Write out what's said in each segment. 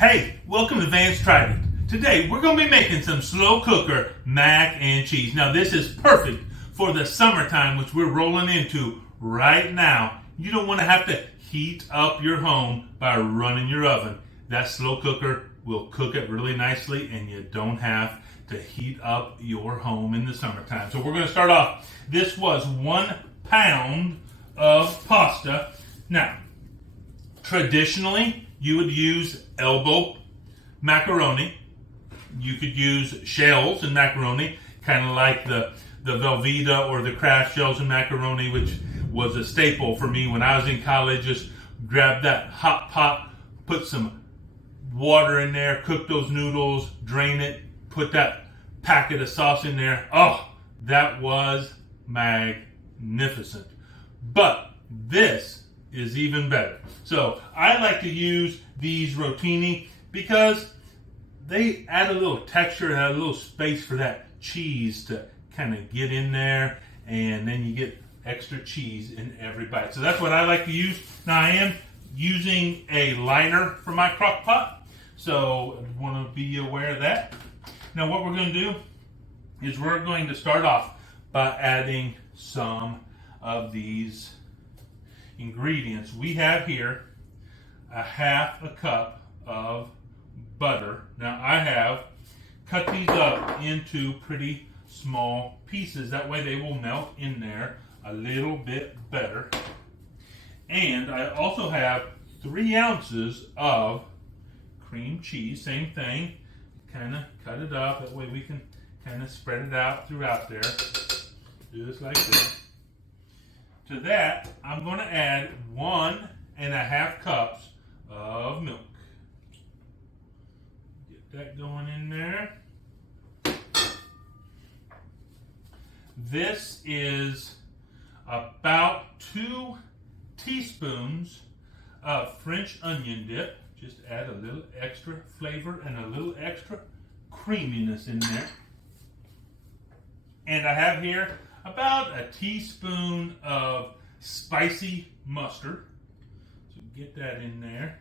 Hey, welcome to Vance Tried It. Today we're going to be making some slow cooker mac and cheese. Now this is perfect for the summertime, which we're rolling into right now. You don't want to have to heat up your home by running your oven. That slow cooker will cook it really nicely and you don't have to heat up your home in the summertime. So we're going to start off. This was 1 pound of pasta. Now, traditionally, you would use elbow macaroni. You could use shells in macaroni, kind of like the Velveeta or the Kraft shells in macaroni, which was a staple for me when I was in college. Just grab that hot pot, put some water in there, cook those noodles, drain it, put that packet of sauce in there. Oh, that was magnificent. But this is even better. So I like to use these rotini because they add a little texture and add a little space for that cheese to kind of get in there, and then you get extra cheese in every bite. So that's what I like to use. Now I am using a liner for my crock pot, so I want to be aware of that. Now what we're going to do is we're going to start off by adding some of these ingredients. We have here a half a cup of butter. Now I have cut these up into pretty small pieces. That way they will melt in there a little bit better. And I also have 3 ounces of cream cheese. Same thing. Kind of cut it up. That way we can kind of spread it out throughout there. Just like this. To that, I'm going to add 1.5 cups of milk. Get that going in there. This is about 2 teaspoons of French onion dip. Just add a little extra flavor and a little extra creaminess in there. And I have here about a teaspoon of spicy mustard. So get that in there.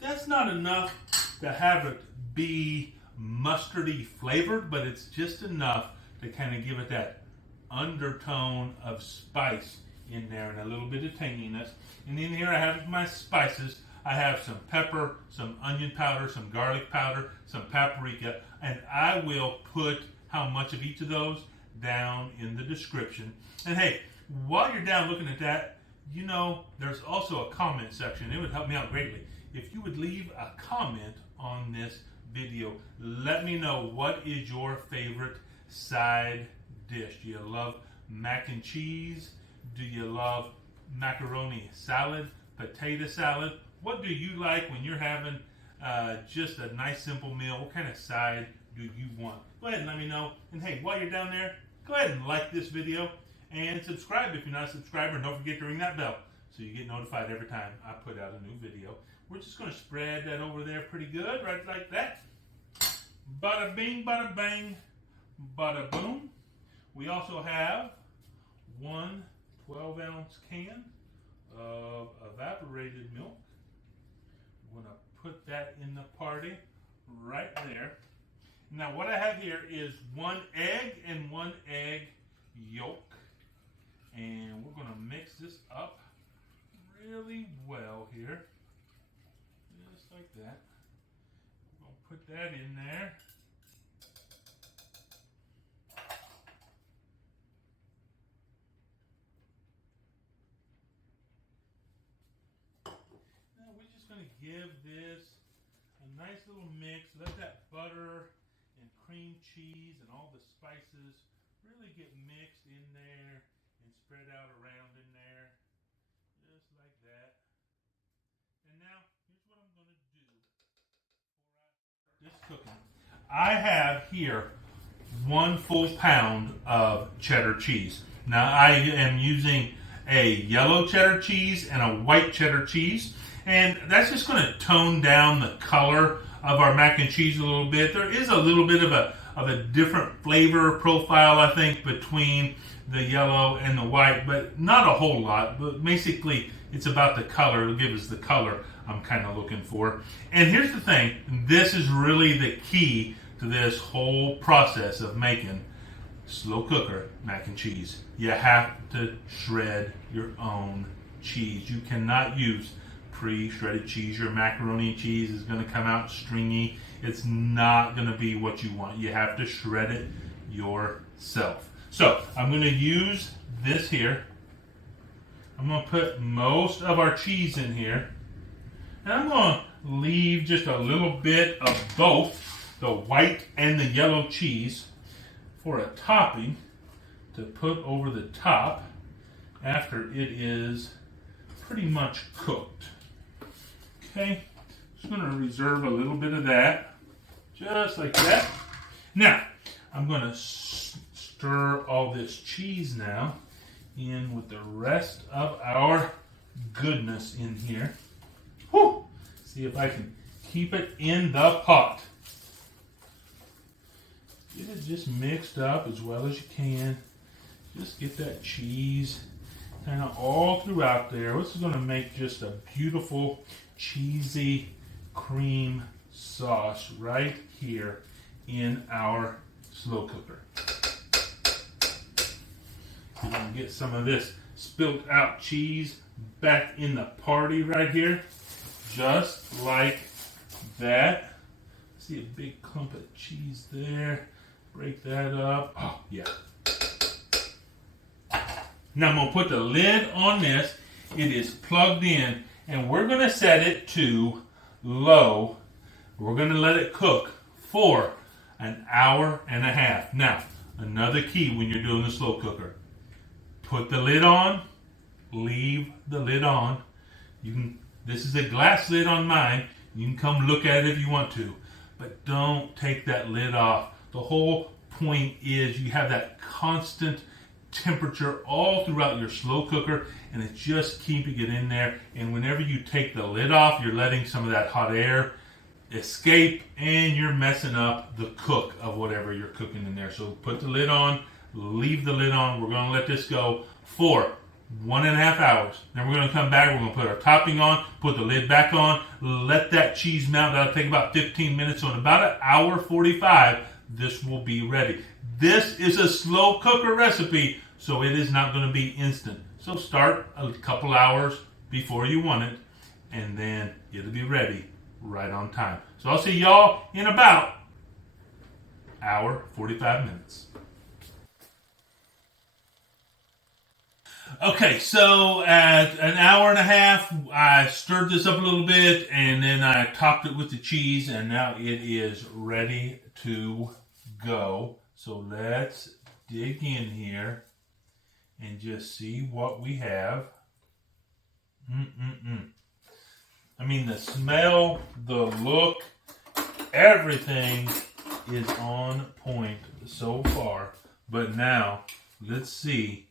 That's not enough to have it be mustardy flavored, but it's just enough to kind of give it that undertone of spice in there and a little bit of tanginess. And in here I have my spices. I have some pepper, some onion powder, some garlic powder, some paprika, and I will put how much of each of those down in the description. And hey, while you're down looking at that, you know there's also a comment section. It would help me out greatly if you would leave a comment on this video. Let me know, what is your favorite side dish? Do you love mac and cheese? Do you love macaroni salad, potato salad? What do you like when you're having just a nice simple meal? What kind of side do you want? Go ahead and let me know. And hey, while you're down there, go ahead and like this video and subscribe if you're not a subscriber. And don't forget to ring that bell so you get notified every time I put out a new video. We're just going to spread that over there pretty good, right like that. Bada bing, bada bang, bada boom. We also have 1 12-ounce can of evaporated milk. I'm going to put that in the party right there. Now what I have here is 1 egg and 1 egg yolk. And we're going to mix this up really well here. Just like that. We're going to put that in there. Now we're just going to give this a nice little mix. Let that butter and cream cheese and all the spices really get mixed in there and spread out around in there, just like that. And now here's what I'm going to do before I start this cooking. I have here 1 full pound of cheddar cheese. Now I am using a yellow cheddar cheese and a white cheddar cheese, and that's just going to tone down the color of our mac and cheese a little bit. There is a little bit of a different flavor profile, I think, between the yellow and the white, but not a whole lot. But basically, it's about the color. It'll give us the color I'm kind of looking for. And here's the thing, this is really the key to this whole process of making slow cooker mac and cheese. You have to shred your own cheese. You cannot use pre-shredded cheese. Your macaroni and cheese is going to come out stringy. It's not going to be what you want. You have to shred it yourself. So I'm going to use this here. I'm going to put most of our cheese in here. And I'm going to leave just a little bit of both the white and the yellow cheese for a topping to put over the top after it is pretty much cooked. Okay, just going to reserve a little bit of that, just like that. Now, I'm going to stir all this cheese now in with the rest of our goodness in here. Whew! See if I can keep it in the pot. Get it just mixed up as well as you can. Just get that cheese kind of all throughout there. This is going to make just a beautiful cheesy cream sauce right here in our slow cooker. We're going to get some of this spilt out cheese back in the party right here. Just like that. See a big clump of cheese there. Break that up. Oh, yeah. Now I'm going to put the lid on this. It is plugged in, and we're going to set it to low. We're going to let it cook for an hour and a half. Now, another key when you're doing the slow cooker. Put the lid on. Leave the lid on. This is a glass lid on mine. You can come look at it if you want to. But don't take that lid off. The whole point is you have that constant temperature all throughout your slow cooker, and it's just keeping it in there. And whenever you take the lid off, you're letting some of that hot air escape, and you're messing up the cook of whatever you're cooking in there. So put the lid on, leave the lid on. We're going to let this go for 1.5 hours. Then we're going to come back. We're going to put our topping on, put the lid back on, let that cheese melt. That'll take about 15 minutes. So in about 1:45, this will be ready. This is a slow cooker recipe, so it is not going to be instant. So start a couple hours before you want it, and then it'll be ready right on time. So I'll see y'all in about 1:45 minutes. Okay, so at 1.5 hours, I stirred this up a little bit, and then I topped it with the cheese, and now it is ready to go. So let's dig in here and just see what we have. I mean, the smell, the look, everything is on point so far. But now, let's see,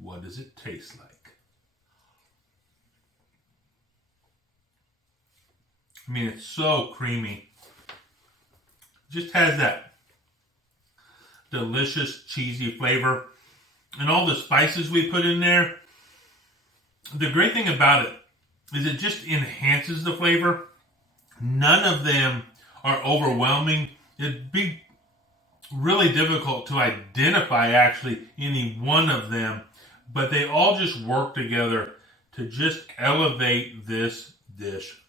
what does it taste like? I mean, it's so creamy. Just has that delicious cheesy flavor. And all the spices we put in there, the great thing about it is it just enhances the flavor. None of them are overwhelming. It'd be really difficult to identify actually any one of them, but they all just work together to just elevate this dish.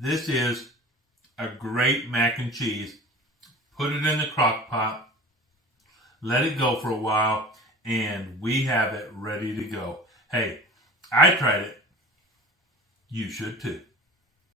This is a great mac and cheese. Put it in the crock pot, let it go for a while, and we have it ready to go. Hey, I tried it. You should too.